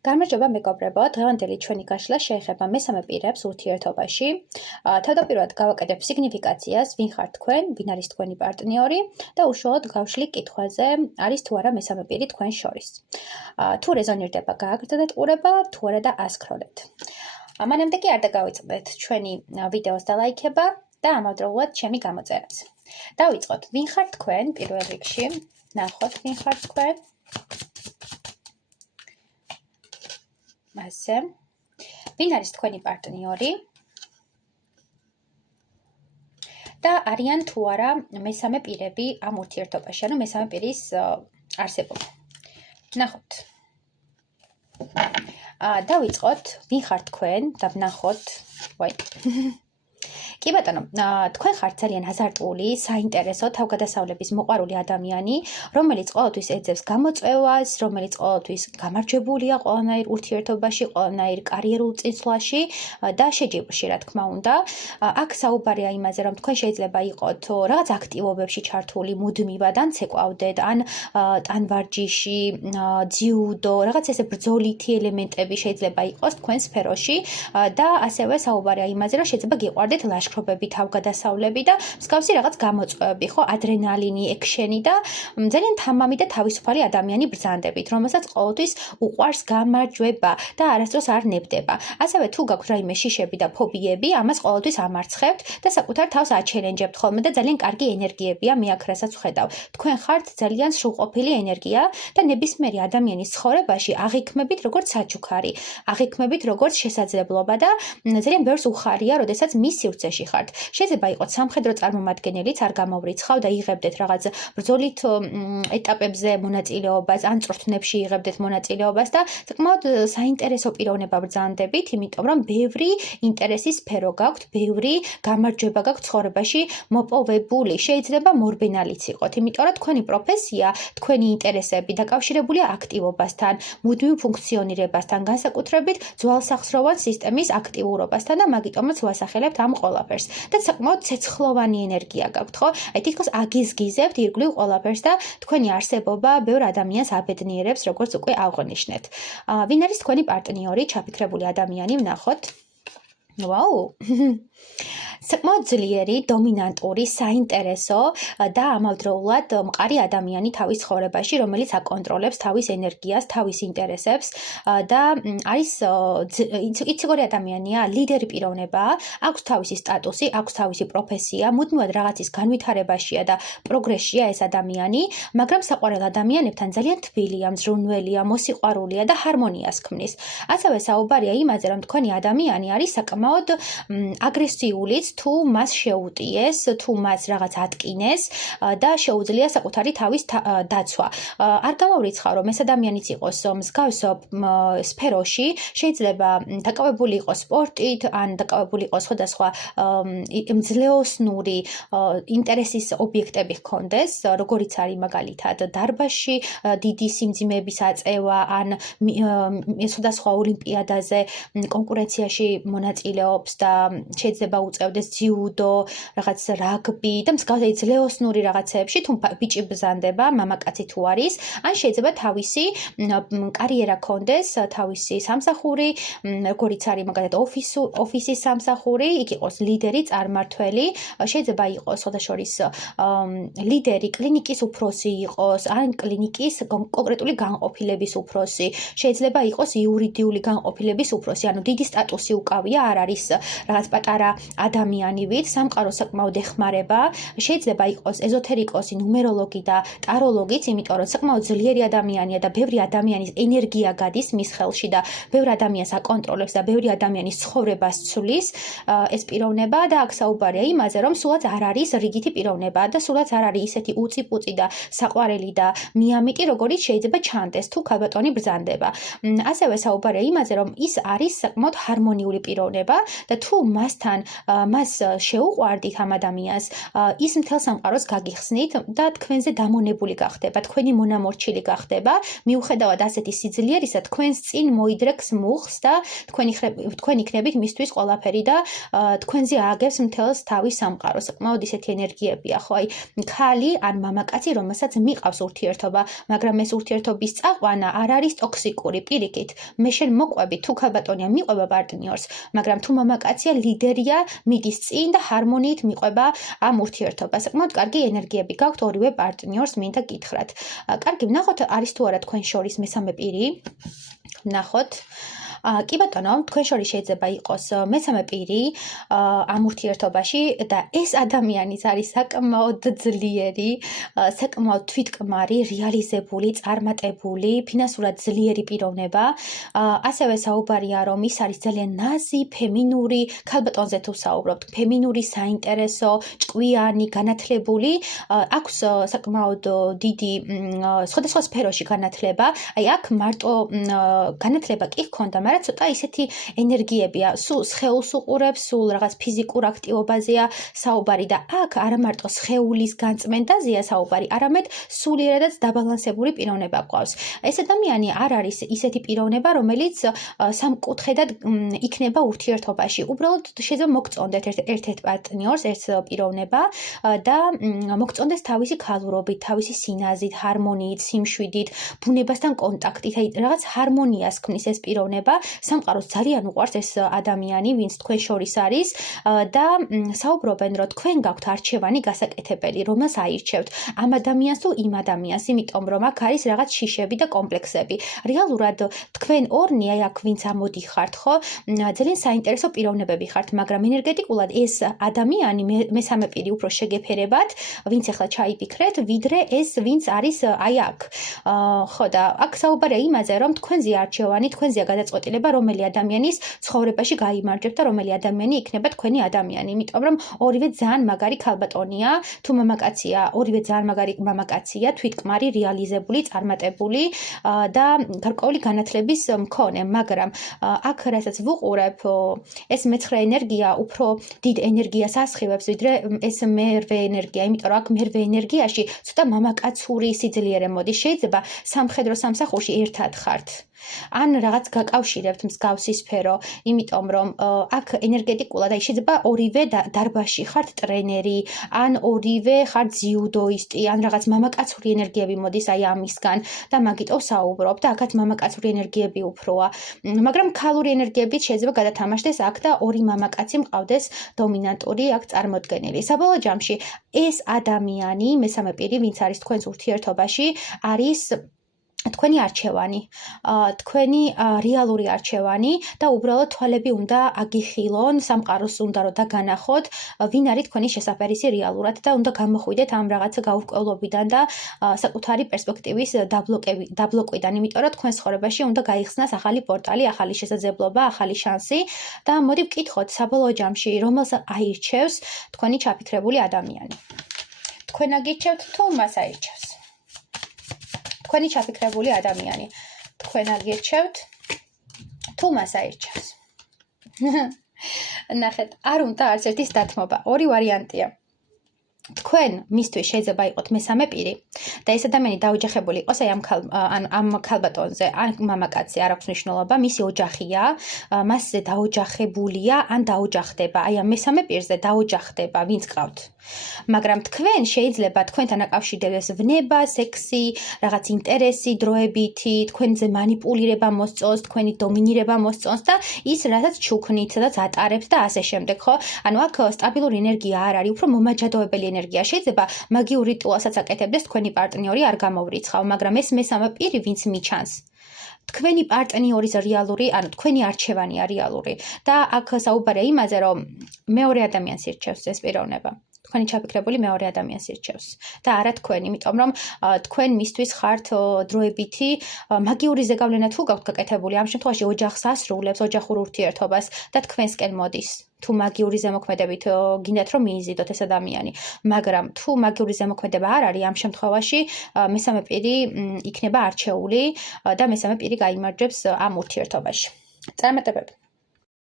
გამარჯობა მეგობრებო, დღევანდელი ჩვენი გაშლა შეეხება მესამე პირებს ურთიერთობაში. თავდაპირველად გავაკეთებ სიგნიფიკაციას, ვინ ხართ თქვენ, ვინ არის თქვენი პარტნიორი და უშუალოდ გავშლი კითხვაზე, არის თუ არა მესამე პირი თქვენ შორის. თუ რეზონირდება, გააგრძელეთ ყურება, თუ არა და ასკროლეთ. მანამდე კი არ დაგავიწყდეთ ჩვენი ვიდეოს დალაიქება და ამავდროულად ჩემი გამოწერაც. დავიწყოთ, ვინ ხართ თქვენ პირველ რიგში, ნახოთ ვინ ხართ თქვენ. ასე, ვინ არის თქვენი პარტნიორი და არიან თუ არა მესამე პირები ამ ურთიერთობაში, ანუ მესამე პირის არსებობა. ნახოთ. დავიწყოთ, ვინ ხართ თქვენ და ვნახოთ, კი ბატონო, თქვენ ხართ ძალიან აზარტული, საინტერესო, თავგადასავლების მოყვარული ადამიანი, რომელიც ყოველთვის ეძებს გამოწვევას, რომელიც ყოველთვის გამარჯვებულია ყველანაირ ურთიერთობაში, ყველანაირ კარიერულ წინსვლაში და შეჯიბრში, რა თქმა უნდა. აქ საუბარია იმაზე, რომ თქვენ შეიძლება იყოთ რაღაც აქტივობებში ჩართული მუდმივად, ან ცეკვავდეთ, ან ტანვარჯიში, ძიუდო, რაღაც ესე ბრძოლითი ელემენტები შეიძლება იყოს თქვენ სფეროში და ასევე საუბარია იმაზე, რომ შეიძლება გიყვარდეთ ლაშქრობები, თავგადასავლები და მსგავსი რაღაც გამოწვევები, ხო, ადრენალინი, ექშენი და ძალიან თამამი და თავისუფალი ადამიანი ბრძანდებით, რომელსაც ყოველთვის უყვარს გამარჯვება და არასდროს არ ნებდება. ასევე თუ გაქვთ რაიმე შიშები და ფობიები, ამას ყოველთვის ამარცხებთ და საკუთარ თავს აჩელენჯებთ ხოლმე და ძალიან კარგი ენერგიებია, მე აქ რასაც ვხედავ. თქვენ ხართ ძალიან სრულყოფილი ენერგია და ნებისმიერი ადამიანის ცხოვრებაში აღიქმებით როგორც საჩუქარი, აღიქმებით როგორც შესაძლებლობა და ძალიან ბევრს უხარია, როდესაც მის სივრცეში ხართ. შეიძლება იყოს სამხედრო წარმომადგენელიც, არ გამოვრიცხავ და იღებდეთ რაღაც ბრძოლით ეტაპებზე მონაწილეობას, ან წვრთნებში იღებდეთ მონაწილეობას და საკმაოდ საინტერესო პიროვნება ბრძანდებით, იმიტომ რომ ბევრი ინტერესის სფერო გაქვთ, ბევრი გამარჯვება გაქვთ ცხოვრებაში მოპოვებული. შეიძლება მორბენალიც იყოთ, იმიტომ რომ თქვენი პროფესია, თქვენი ინტერესები დაკავშირებულია აქტივობასთან, მუდმივ ფუნქციონირებასთან, განსაკუთრებით ძვალსახსროვან სისტემის აქტიურობასთან და მაგიტომაც ვასახელებთ ამ ყველაფერს და საკმაოდ ცეცხლოვანი ენერგია გაქვთ, ხო? აი თითქოს აგიზგიზებთ ირგვლივ ყველაფერს და თქვენი არსებობა ბევრ ადამიანს აბედნიერებს, როგორც უკვე აღვნიშნეთ. ვინ არის თქვენი პარტნიორი, ჩაფიქრებული ადამიანი, ვნახოთ. ვაუ! საკმაოდ ძლიერი, დომინანტური, საინტერესო და ამავდროულად მყარი ადამიანი თავის ცხოვრებაში, რომელიც აკონტროლებს თავის ენერგიას, თავის ინტერესებს და არის იციგორი ადამიანია, ლიდერი პიროვნებაა, აქვს თავისი სტატუსი, აქვს თავისი პროფესია, მუდმივად რაღაცის განვითარებაშია და პროგრესშია ეს ადამიანი, მაგრამ საყვარელ ადამიანებთან ძალიან თბილია, მზრუნველია, მოსიყვარულია და ჰარმონიას ქმნის. ასევე საუბარია იმაზე, რომ თქვენი ადამიანი არის საკმაოდ აგრესიულიც, თუ მას შეუტიეს, თუ მას რაღაც ატკინეს და შეუძლია საკუთარი თავის დაცვა. არ გამოვრიცხავ, რომ ეს ადამიანიც იყოს მსგავს სფეროში, შეიძლება დაკავებული იყოს სპორტით, ან დაკავებული იყოს სხვადასხვა მძლეოსნური ინტერესის ობიექტები ჰქონდეს, როგორიც არის მაგალითად დარბაზში დიდი სიმძიმეების აწევა, ან სხვადასხვა ოლიმპიადაზე კონკურენციაში მონაწილეობს და შეიძლება უწევდეს ძიუდო, რაღაც რაგბი და მსგავსი ძლეოსნური რაღაცეებში, თუ ბიჭი ბრძანდება, მამაკაცი თუ არის, ან შეიძლება თავისი კარიერა ჰქონდეს, თავისი სამსახური, როგორიც არის მაგალითად ოფისის სამსახური, იქ იყოს ლიდერი, წარმართველი, შეიძლება იყოს სხვადასხვის ლიდერი, კლინიკის უფროსი იყოს, ან კლინიკის კონკრეტული განყოფილების უფროსი, შეიძლება იყოს იურიდიული განყოფილების უფროსი, ანუ დიდი სტატუსი უკავია, არ არის რაღაც პატარა ადამიანივით, სამყარო საკმაოდ ეხმარება, შეიძლება იყოს ეზოთერიკოსი, ნუმეროლოგი და ტაროლოგიც, იმიტომ რომ საკმაოდ ძლიერი ადამიანია და ბევრი ადამიანის ენერგია გადის მის ხელში და ბევრ ადამიანს აკონტროლებს და ბევრი ადამიანის ცხოვრებას ცვლის ეს პიროვნება და აქ საუბარია იმაზე, რომ სულაც არ არის რიგითი პიროვნება და სულაც არ არის ისეთი უწი-პუწი და საყვარელი და მიამიტი, როგორიც შეიძლება ჩანდეს, თუ ქალბატონი ბრძანდება. ასევე საუბარია იმაზე, რომ ის არის საკმაოდ ჰარმონიული პიროვნება იწება და თუ მას შეუყვარდით ამ ადამიანს, ის მთელ სამყაროს გაგიხსნით და თქვენზე დამონებული გახდება, თქვენი მონამორჩილი გახდება, მიუხედავად ასეთი სიძლიერისა, თქვენს წინ მოიდრეკს მუხს და თქვენ იქნებით მისთვის ყველაფერი და თქვენზე ააგებს მთელს თავის სამყაროს. საკმაოდ ისეთი ენერგიებია, ხო, აი ქალი ან მამაკაცი, რომელსაც მიყავს ურთიერთობა, მაგრამ ეს ურთიერთობის წაყვანა არ არის ტოქსიკური, პირიქით. მე შენ მოყვები, თუ ქალბატონია მიყვება პარტნიორს, მაგრამ თუ მამაკაცია, ლიდერია, მიდის წინ და ჰარმონიით მიყვება ამ ურთიერთობას. საკმაოდ კარგი ენერგიები გაქვთ ორივე პარტნიორს, მინდა გითხრათ. კარგი, ვნახოთ არის თუ არა თქვენ შორის მესამე პირი. ვნახოთ. კი ბატონო, თქვენ შორის შეიძლება იყოს მესამე პირი ამ ურთიერთობაში და ეს ადამიანიც არის საკმაოდ ძლიერი, საკმაოდ თვითკმარი, რეალიზებული, წარმატებული, ფინანსურად ძლიერი პიროვნება. ასევე საუბარია, რომ ის არის ძალიან ნაზი, ფემინური, ქალბატონზე თუ საუბრობთ, ფემინური, საინტერესო, ჭკვიანი, განათლებული, აქვს საკმაოდ დიდი სხვადასხვა სფეროში განათლება. აი აქ მარტო განათლება კი ჰქონდა, მაგრამ ცოტა ისეთი ენერგიებია, სულ სხეულს უყურებს, სულ რაღაც ფიზიკურ აქტივობაზეა საუბარი და აქ არა მარტო სხეულის განწმენდაზეა საუბარი, არამედ სულიერადაც დაბალანსებული პიროვნება გვყავს. ეს ადამიანი არ არის ისეთი პიროვნება, რომელიც სამკუთხედად იქნება ურთიერთობაში. უბრალოდ შეიძლება მოგწონდეთ ერთ-ერთ პარტნიორს, ერთ პიროვნება და მოგწონდეს თავისი ქალურობით, თავისი სინაზით, ჰარმონიით, სიმშვიდით, ბუნებასთან კონტაქტით, აი რაღაც ჰარმონიას ქმნის ეს პიროვნება. სამყაროს ძალიან უყვარს ეს ადამიანი, ვინც თქვენ შორის არის და საუბრობენ, რომ თქვენ გაქვთ არჩევანი გასაკეთებელი, რომელს აირჩევთ ამ ადამიანს თუ იმ ადამიანს, იმიტომ რომ აქ არის რაღაც შიშები და კომპლექსები. რეალურად თქვენ ორნი, აი აქ ვინც ამოდიხართ, ხო, ძალიან საინტერესო პიროვნებები ხართ, მაგრამ ენერგეტიკულად ეს ადამიანი მესამე პირი უფრო შეგეფერებათ, ვინც ახლა ჩაიფიქრეთ, ვიდრე ეს ვინც არის აი აქ. ხო და აქ საუბარია იმაზე, რომ თქვენზე არჩევანი, თქვენზეა გადაწყვეტილება, რომელი ადამიანის ცხოვრებაში გაიმარჯვებთ და რომელი ადამიანი იქნება თქვენი ადამიანი. იმიტომ რომ ორივე ძალიან მაგარი ქალბატონია, თუ მამაკაცია, ორივე ძალიან მაგარი მამაკაცია, თვითკმარი, რეალიზებული, წარმატებული და გარკვეული განათლების მქონე, მაგრამ აქ რასაც ვუყურებ, ეს მეცხრე ენერგია უფრო დიდ ენერგიას ასხივებს, ვიდრე ეს მერვე ენერგია, იმიტომ რომ აქ მერვე ენერგიაში ცოტა მამაკაცური სიძლიერე მოდის. შეიძლება სამხედრო სამსახურში ერთად ხართ. ან რაღაც გაკავშირებთ მსგავსი სფერო, იმიტომ რომ აქ ენერგეტიკულად აი შეიძლება ორივე დარბაზში ხართ ტრენერი, ან ორივე ხართ ძიუდოისტი, ან რაღაც მამაკაცური ენერგიები მოდის აი ამისგან და მაგიტომ საუბრობ და აქაც მამაკაცური ენერგიები უფროა. მაგრამ ქალური ენერგიებით შეიძლება გადათამაშდეს აქ და ორი მამაკაცი მყავდეს დომინანტური აქ წარმოდგენილი. საბოლოო ჯამში ეს ადამიანი, მესამე პირი, ვინც არის თქვენს ურთიერთობაში, არის თქვენი არჩევანი, თქვენი რეალური არჩევანი და უბრალოდ თვალები უნდა აგიხილონ, სამყაროს უნდა რომ დაგანახოთ, ვინ არის თქვენი შესაფერისი რეალურად და უნდა გამოხვიდეთ ამ რაღაცა გაურკვევლობიდან და საკუთარი პერსპექტივის დაბლოკვიდან, იმიტომ რომ თქვენ ცხოვრებაში უნდა გაიხსნას ახალი პორტალი, ახალი შესაძლებლობა, ახალი შანსი და მოდი ვკითხოთ საბოლოო ჯამში, რომელს აირჩევს თქვენი ჩაფიქრებული ადამიანი. თქვენ აგირჩევთ თუ მას აირჩევს? თქვენი ჩაფიქრებული ადამიანი. თქვენ აგირჩევთ თუ მას აირჩევს. ნახეთ, არ უნდა არც ერთის დათმობა. ორი ვარიანტია. თქვენ მისთვის შეიძლება იყოთ მესამე პირი და ეს ადამიანი დაოჯახებული იყოს ამ ქალბატონზე, ან მამაკაცზე, არ აქვს მნიშვნელობა, მისი ოჯახია, მასზე დაოჯახებულია, ან დაოჯახდება, აი ამ მესამე პირზე დაოჯახდება, ვინც გყავთ. მაგრამ თქვენ შეიძლება თქვენთან აკავშირდეს ვნება, სექსი, რაღაც ინტერესი, დროებითი, თქვენზე манипуლირება მოსწონს, თქვენი დომინირება მოსწონს და ის რასაც ჩუქნით, სადაც ატარებთ და ასე შემდეგ, ხო? ანუ აქ სტაბილური ენერგია არ არის, უფრო მომაჯადოებელი ენერგია. შეიძლება მაგიურ რიტუალსაც აკეთებდეს თქვენი პარტნიორი არ გამოვრიცხავ, მაგრამ ეს მესამე პირი, ვინც მიჩანს, თქვენი პარტნიორის რეალური, ანუ თქვენი არჩევანია რეალური და აქ საუბარია იმაზე, რომ მეორე ადამიანს ირჩევს ეს პიროვნება. თქვენი ჩაფიქრებული მეორე ადამიანს ირჩევს და არა თქვენ, იმიტომ რომ თქვენ მისთვის ხართ დროებითი მაგიური ზეგავლენა თუ გაქვთ გაკეთებული, ამ შემთხვევაში ოჯახს ასრულებს, ოჯახურ ურთიერთობას და თქვენსკენ მოდის. თუ მაგიური ზემოქმედებით გინდათ რომ მიიზიდოთ ეს ადამიანი, მაგრამ თუ მაგიური ზემოქმედება არ არის, ამ შემთხვევაში მესამე პირი იქნება არჩეული და მესამე პირი გაიმარჯვებს ამ ურთიერთობაში. წარმატებები.